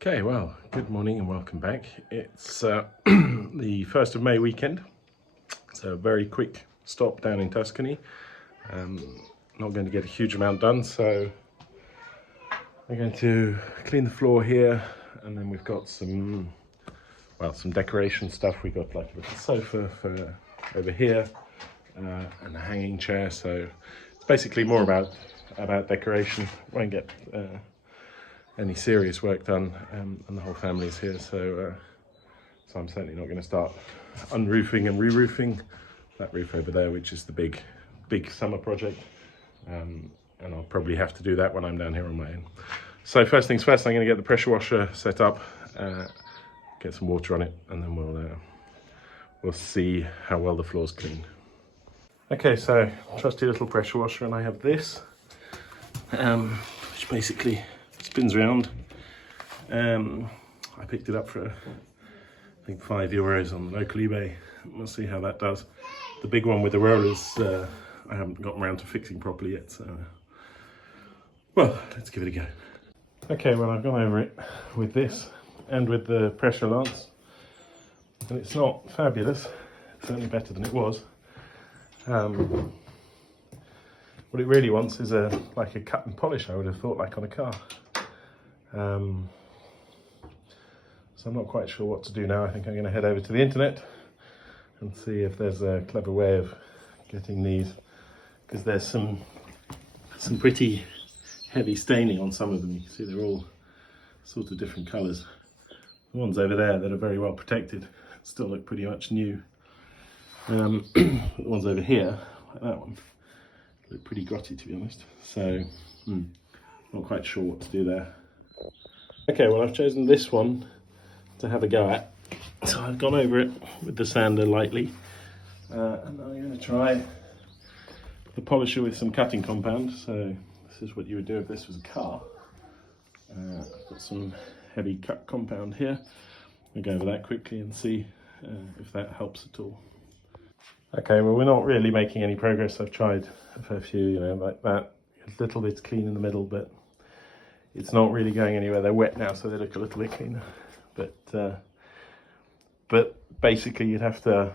Okay, well, good morning and welcome back. It's the 1st of May weekend, so a very quick stop down in Tuscany. Not going to get a huge amount done, so I'm going to clean the floor here, and then we've got some decoration stuff. We got like a little sofa for over here and a hanging chair, so it's basically more about decoration. Won't get any serious work done, and the whole family is here, so I'm certainly not going to start unroofing and re-roofing that roof over there, which is the big summer project, and I'll probably have to do that when I'm down here on my own. So first things first, I'm going to get the pressure washer set up, get some water on it, and then we'll see how well the floor's clean. Okay, so trusty little pressure washer, and I have this, which basically spins around. I picked it up for I think €5 on the local eBay. We'll see how that does. The big one with the rollers I haven't gotten around to fixing properly yet, so well, let's give it a go. Okay, well, I've gone over it with this and with the pressure lance, and it's not fabulous. It's certainly better than it was. What it really wants is like a cut and polish, I would have thought, like on a car. So I'm not quite sure what to do now. I think I'm going to head over to the internet and see if there's a clever way of getting these, because there's some pretty heavy staining on some of them. You can see they're all sort of different colours. The ones over there that are very well protected still look pretty much new. The ones over here, like that one, look pretty grotty, to be honest. So not quite sure what to do there. Okay, well, I've chosen this one to have a go at. So I've gone over it with the sander lightly, and I'm going to try the polisher with some cutting compound. So this is what you would do if this was a car. I've got some heavy cut compound here. I'll go over that quickly and see if that helps at all. Okay, well, we're not really making any progress. I've tried a fair few, like that. A little bit clean in the middle, but it's not really going anywhere. They're wet now, so they look a little bit cleaner. But basically you'd have to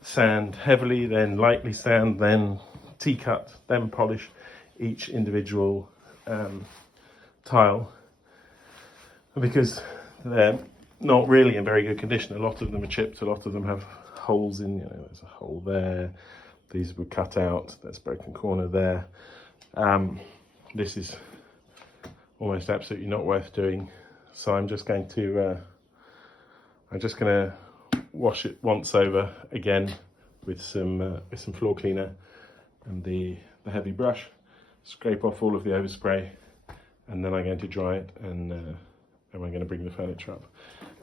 sand heavily, then lightly sand, then T-cut, then polish each individual tile. And because they're not really in very good condition, a lot of them are chipped, a lot of them have holes in, there's a hole there, these were cut out, there's a broken corner there. This is almost absolutely not worth doing, so I'm just going to wash it once over again with some floor cleaner and the heavy brush, scrape off all of the overspray, and then I'm going to dry it, and then we're going to bring the furniture up.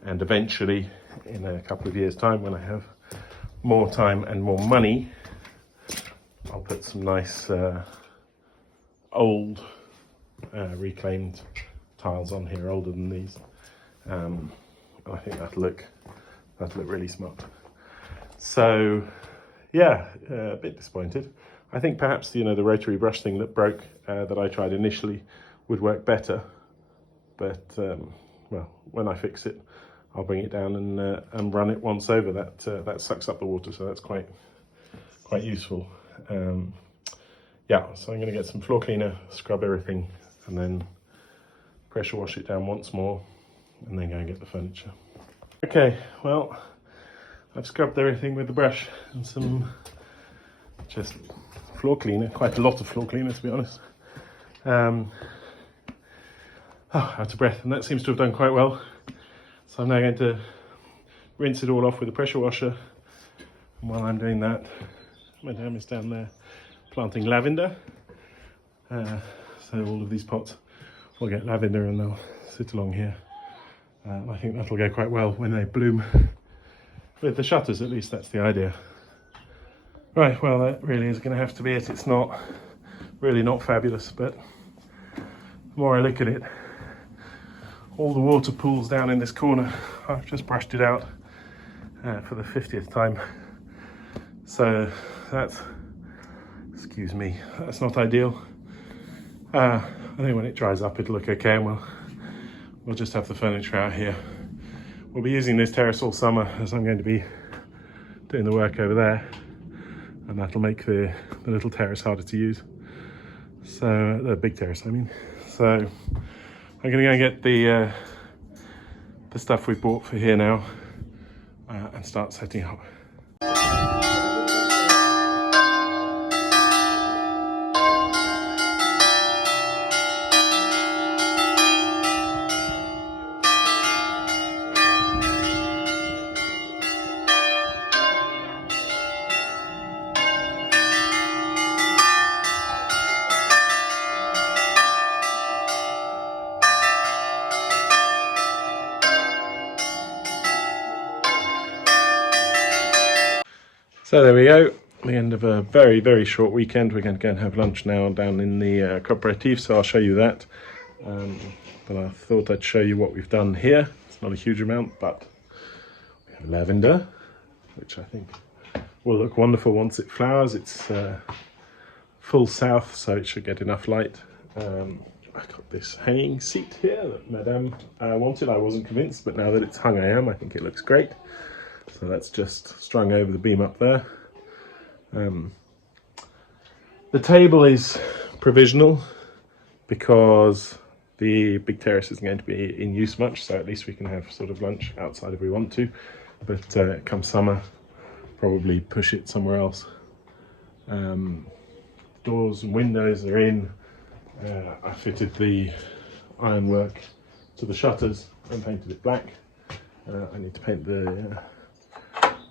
And eventually, in a couple of years' time, when I have more time and more money, I'll put some nice old reclaimed tiles on here, older than these. I think that'll look really smart. So yeah, a bit disappointed. I think perhaps the rotary brush thing that broke that I tried initially would work better, but well, when I fix it, I'll bring it down and run it once over. That sucks up the water, so that's quite useful. Yeah, so I'm going to get some floor cleaner, scrub everything, and then pressure wash it down once more, and then go and get the furniture. Okay, well, I've scrubbed everything with the brush and some just floor cleaner, quite a lot of floor cleaner, to be honest. Out of breath, and that seems to have done quite well. So I'm now going to rinse it all off with a pressure washer. And while I'm doing that, my dam is down there planting lavender. So all of these pots will get lavender and they'll sit along here. I think that'll go quite well when they bloom. With the shutters, at least, that's the idea. Right, well, that really is going to have to be it. It's really not fabulous, but the more I look at it, all the water pools down in this corner. I've just brushed it out for the 50th time. So that's, excuse me, that's not ideal. I think when it dries up, it'll look okay, and we'll just have the furniture out here. We'll be using this terrace all summer as I'm going to be doing the work over there, and that'll make the little terrace harder to use. So the big terrace, I mean. So I'm going to go and get the stuff we bought for here now and start setting up. So there we go, the end of a very, very short weekend. We're going to go and have lunch now down in the cooperative, so I'll show you that. But I thought I'd show you what we've done here. It's not a huge amount, but we have lavender, which I think will look wonderful once it flowers. It's full south, so it should get enough light. I've got this hanging seat here that Madame wanted. I wasn't convinced, but now that it's hung I am. I think it looks great. So that's just strung over the beam up there. The table is provisional because the big terrace isn't going to be in use much, so at least we can have sort of lunch outside if we want to. But come summer, probably push it somewhere else. Doors and windows are in. I fitted the ironwork to the shutters and painted it black. I need to paint the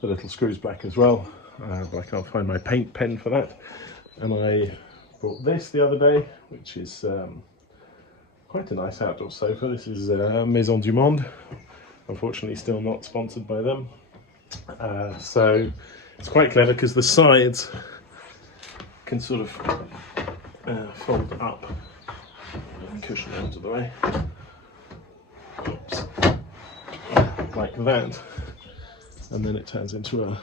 little screws black as well, but I can't find my paint pen for that. And I bought this the other day, which is quite a nice outdoor sofa. This is Maison du Monde, unfortunately still not sponsored by them. So it's quite clever because the sides can sort of fold up. Cushion out of the way. Oops. Like that. And then it turns into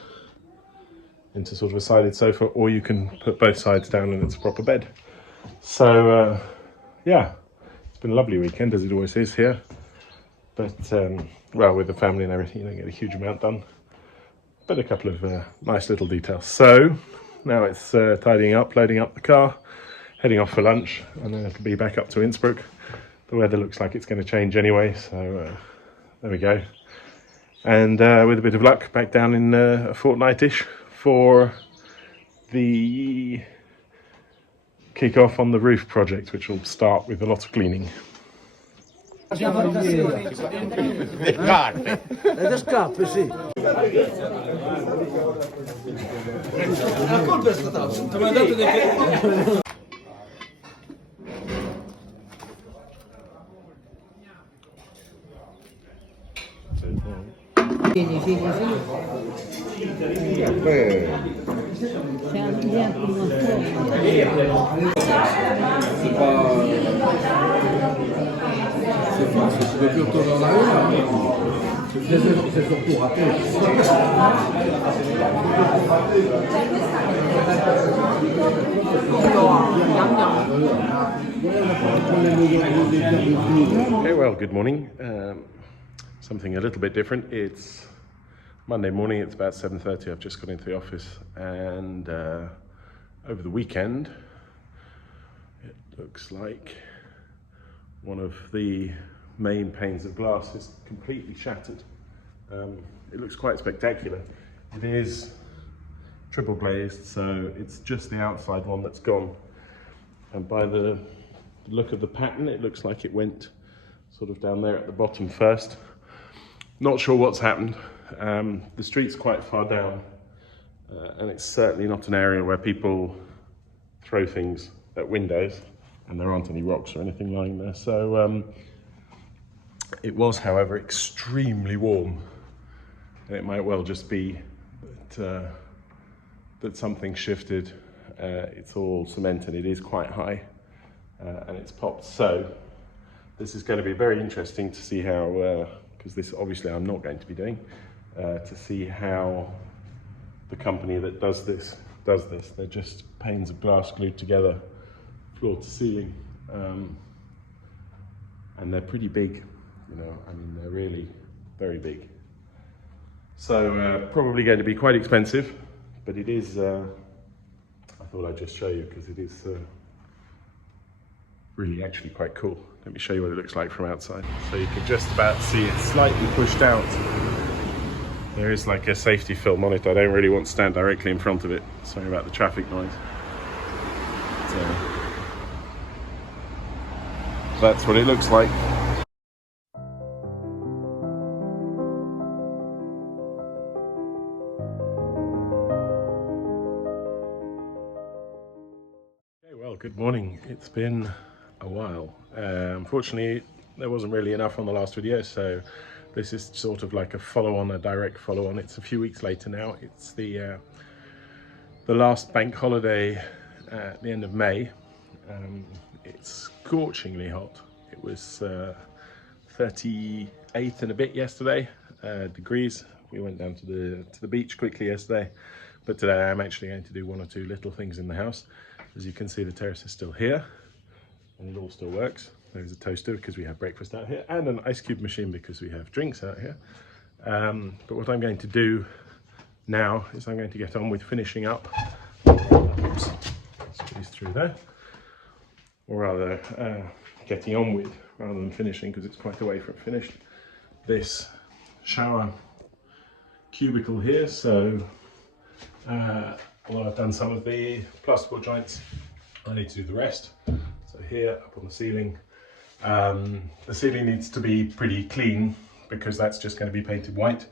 sort of a sided sofa, or you can put both sides down and it's a proper bed. So yeah, it's been a lovely weekend, as it always is here. But well, with the family and everything, you don't get a huge amount done, but a couple of nice little details. So now it's tidying up, loading up the car, heading off for lunch, and then it'll be back up to Innsbruck. The weather looks like it's going to change anyway, so there we go. And with a bit of luck, back down in a fortnight-ish for the kick-off on the roof project, which will start with a lot of cleaning. Okay, well, good morning. Something a little bit different. It's Monday morning, it's about 7:30. I've just got into the office, and over the weekend it looks like one of the main panes of glass is completely shattered. It looks quite spectacular. It is triple glazed, so it's just the outside one that's gone, and by the look of the pattern it looks like it went sort of down there at the bottom first. Not sure what's happened. The street's quite far down, and it's certainly not an area where people throw things at windows, and there aren't any rocks or anything lying there. So it was, however, extremely warm, and it might well just be that something shifted. It's all cement and it is quite high, and it's popped. So this is going to be very interesting to see how, because this obviously I'm not going to be doing, to see how the company that does this. They're just panes of glass glued together, floor to ceiling, and they're pretty big. You know, I mean, they're really very big. So probably going to be quite expensive, but it is, I thought I'd just show you because it is really actually quite cool. Let me show you what it looks like from outside. So you can just about see it slightly pushed out. There is like a safety film on it. I don't really want to stand directly in front of it. Sorry about the traffic noise. So that's what it looks like. Okay, well, good morning. It's been a while. Unfortunately, there wasn't really enough on the last video, so this is sort of like a follow-on, a direct follow-on. It's a few weeks later now. It's the last bank holiday at the end of May. It's scorchingly hot. It was 38 and a bit yesterday degrees. We went down to the beach quickly yesterday, but today I'm actually going to do one or two little things in the house. As you can see, the terrace is still here and it all still works. There's a toaster because we have breakfast out here, and an ice cube machine because we have drinks out here. But what I'm going to do now is I'm going to get on with finishing up. Oops, squeeze through there. Or rather, getting on with, rather than finishing, because it's quite a way from finished, this shower cubicle here. So, although I've done some of the plasterboard joints, I need to do the rest. So here, up on the ceiling, the ceiling needs to be pretty clean because that's just going to be painted white,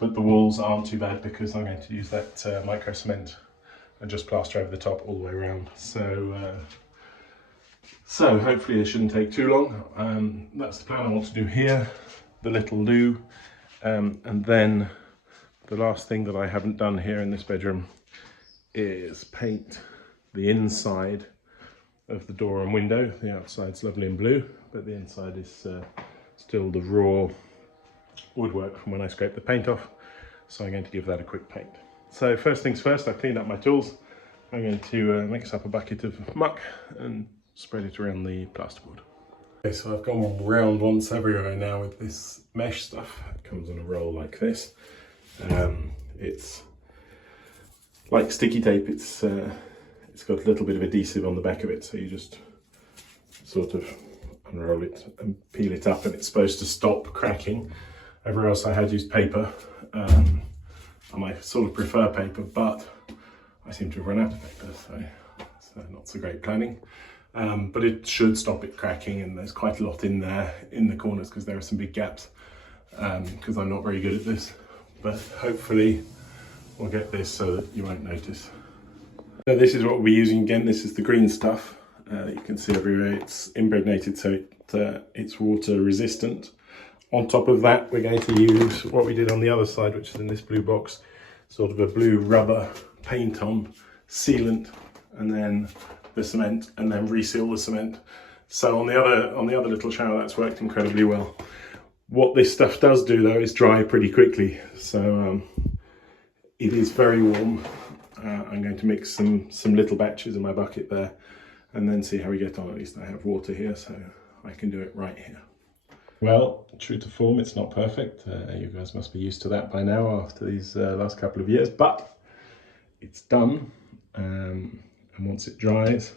but the walls aren't too bad because I'm going to use that micro cement and just plaster over the top all the way around. So hopefully it shouldn't take too long. That's the plan I want to do here, the little loo, and then the last thing that I haven't done here in this bedroom is paint the inside of the door and window. The outside's lovely and blue, but the inside is still the raw woodwork from when I scraped the paint off. So I'm going to give that a quick paint. So first things first, I've cleaned up my tools. I'm going to mix up a bucket of muck and spread it around the plasterboard. Okay, so I've gone round once everywhere now with this mesh stuff. It comes on a roll like this. It's like sticky tape. It's got a little bit of adhesive on the back of it, so you just sort of unroll it and peel it up, and it's supposed to stop cracking. Everywhere else I had used paper, and I sort of prefer paper, but I seem to have run out of paper, so not so great planning. But it should stop it cracking, and there's quite a lot in there in the corners because there are some big gaps, because I'm not very good at this, but hopefully we'll get this so that you won't notice. So this is what we'll be using again. This is the green stuff that you can see everywhere. It's impregnated, so it's water resistant. On top of that, we're going to use what we did on the other side, which is in this blue box, sort of a blue rubber paint on sealant, and then the cement, and then reseal the cement. So on the other little shower, that's worked incredibly well. What this stuff does do though is dry pretty quickly. So it is very warm. I'm going to mix some little batches in my bucket there and then see how we get on. At least I have water here, so I can do it right here. Well, true to form, it's not perfect. You guys must be used to that by now after these last couple of years, but it's done. And once it dries,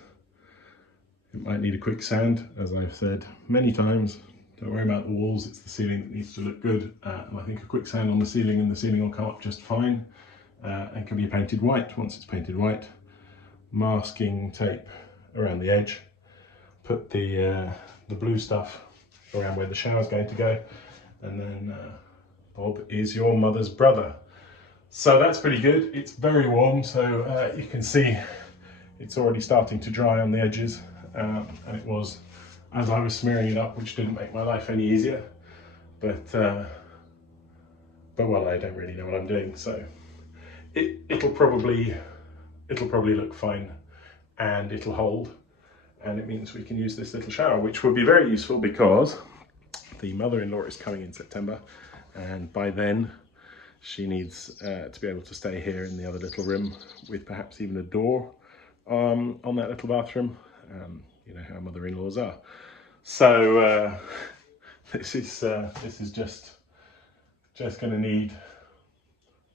it might need a quick sand, as I've said many times. Don't worry about the walls, it's the ceiling that needs to look good. And I think a quick sand on the ceiling, and the ceiling will come up just fine. And can be painted white. Once it's painted white, masking tape around the edge, put the blue stuff around where the shower's going to go, and then Bob is your mother's brother. So that's pretty good. It's very warm, so you can see it's already starting to dry on the edges, and it was as I was smearing it up, which didn't make my life any easier, but well, I don't really know what I'm doing, so it'll probably look fine, and it'll hold, and it means we can use this little shower, which will be very useful because the mother-in-law is coming in September, and by then she needs to be able to stay here in the other little room with perhaps even a door on that little bathroom. You know how mother-in-laws are. So This is just going to need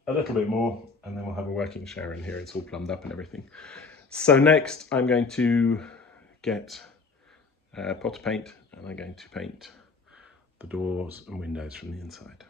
a little bit more, and then we'll have a working shower in here. It's all plumbed up and everything. So next I'm going to get pot of paint, and I'm going to paint the doors and windows from the inside.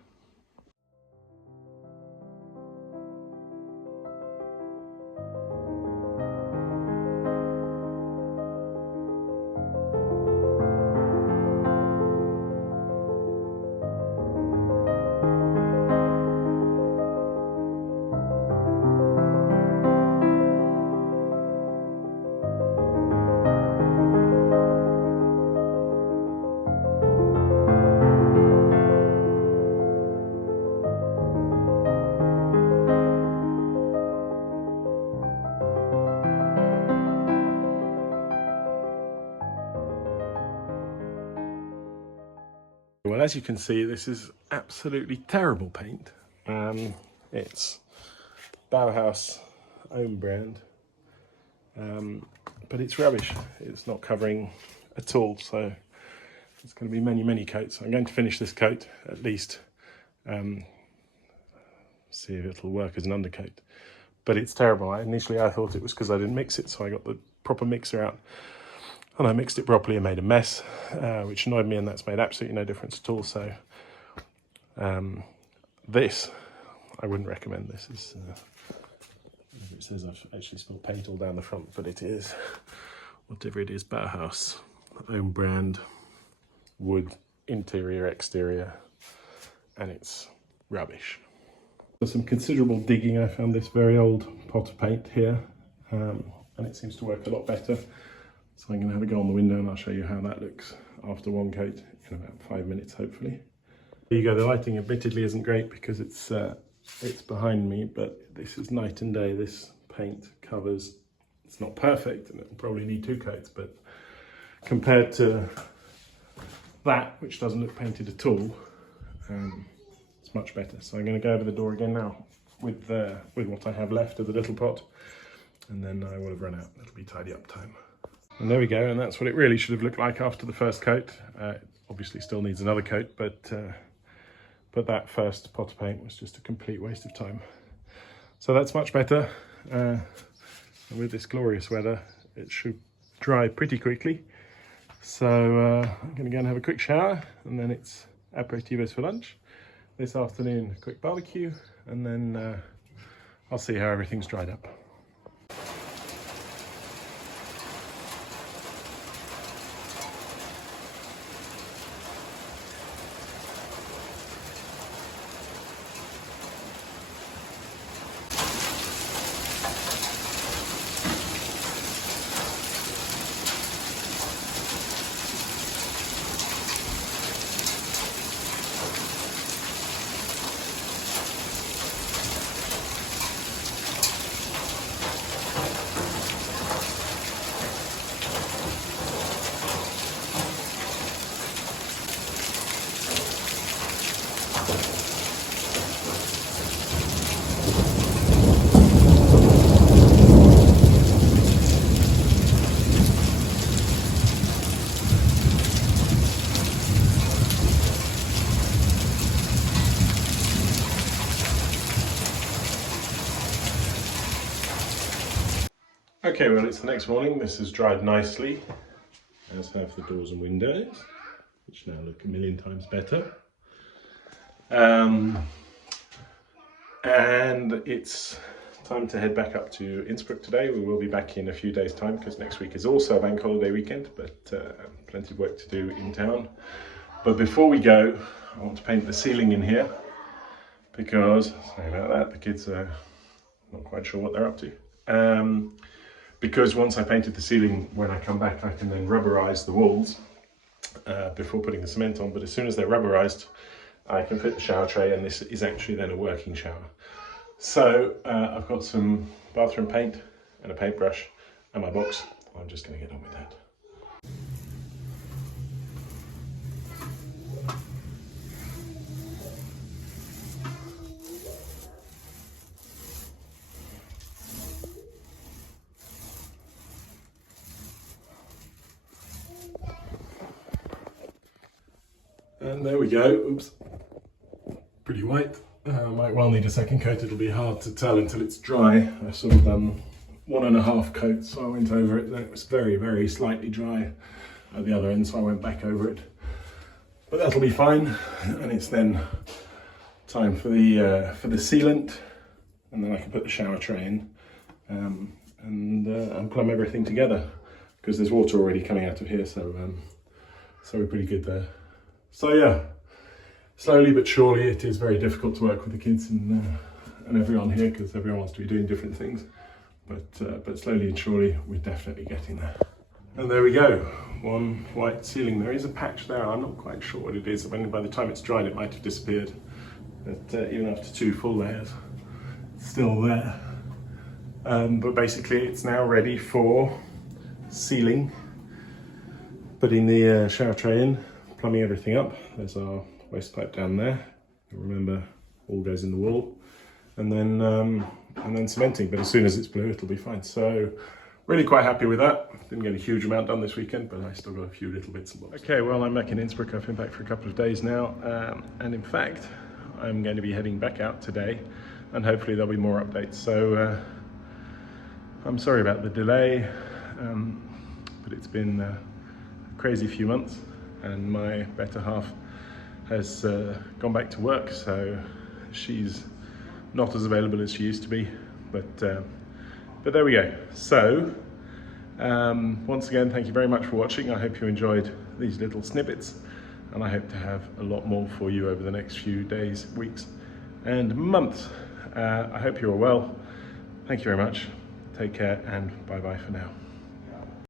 Well, as you can see, this is absolutely terrible paint. It's Bauhaus own brand, but it's rubbish. It's not covering at all, so it's going to be many coats. I'm going to finish this coat at least, see if it'll work as an undercoat. But it's terrible. Initially I thought it was because I didn't mix it, so I got the proper mixer out and I mixed it properly and made a mess, which annoyed me, and that's made absolutely no difference at all. So this, I wouldn't recommend. This is, it says I've actually spilled paint all down the front, but it is, whatever it is, Bauhaus, own brand, wood, interior, exterior, and it's rubbish. For some considerable digging, I found this very old pot of paint here, and it seems to work a lot better. So I'm going to have a go on the window and I'll show you how that looks after one coat in about 5 minutes, hopefully. There you go. The lighting admittedly isn't great because it's behind me, but this is night and day. This paint covers, it's not perfect and it'll probably need 2 coats, but compared to that, which doesn't look painted at all, it's much better. So I'm going to go over the door again now with what I have left of the little pot, and then I will have run out. It'll be tidy up time. And there we go, and that's what it really should have looked like after the first coat. It obviously still needs another coat, but that first pot of paint was just a complete waste of time. So that's much better. And with this glorious weather, it should dry pretty quickly. So I'm going to go and have a quick shower, and then it's aperitivos for lunch. This afternoon, a quick barbecue, and then I'll see how everything's dried up. Okay, well, it's the next morning. This has dried nicely, as have the doors and windows, which now look a million times better. And it's time to head back up to Innsbruck today. We will be back in a few days' time because next week is also a bank holiday weekend, but plenty of work to do in town. But before we go, I want to paint the ceiling in here because, sorry about that, the kids are not quite sure what they're up to. Because once I painted the ceiling, when I come back, I can then rubberize the walls before putting the cement on. But as soon as they're rubberized, I can fit the shower tray, and this is actually then a working shower. So I've got some bathroom paint and a paintbrush and my box. I'm just going to get on with that. And there we go. Oops, pretty white. Might well need a second coat. It'll be hard to tell until it's dry. I've sort of done 1.5 coats, so I went over it. Then it was very, very slightly dry at the other end, so I went back over it. But that'll be fine. And it's then time for the sealant, and then I can put the shower tray in and plumb everything together, because there's water already coming out of here, so we're pretty good there. So yeah, slowly but surely it is very difficult to work with the kids and everyone here, because everyone wants to be doing different things. But slowly and surely we're definitely getting there. And there we go, one white ceiling. There is a patch there, I'm not quite sure what it is. I mean, by the time it's dried it might have disappeared, but even after 2 full layers, it's still there. But basically it's now ready for sealing, putting the shower tray in, plumbing everything up. There's our waste pipe down there. Remember, all goes in the wall, and then cementing. But as soon as it's blue, it'll be fine. So really quite happy with that. Didn't get a huge amount done this weekend, but I still got a few little bits and bobs. Okay, well, I'm back in Innsbruck. I've been back for a couple of days now, and in fact, I'm going to be heading back out today, and hopefully there'll be more updates. So I'm sorry about the delay, but it's been a crazy few months, and my better half has gone back to work, so she's not as available as she used to be, but there we go. So once again, thank you very much for watching. I hope you enjoyed these little snippets, and I hope to have a lot more for you over the next few days, weeks and months. I hope you're well. Thank you very much. Take care, and bye bye for now.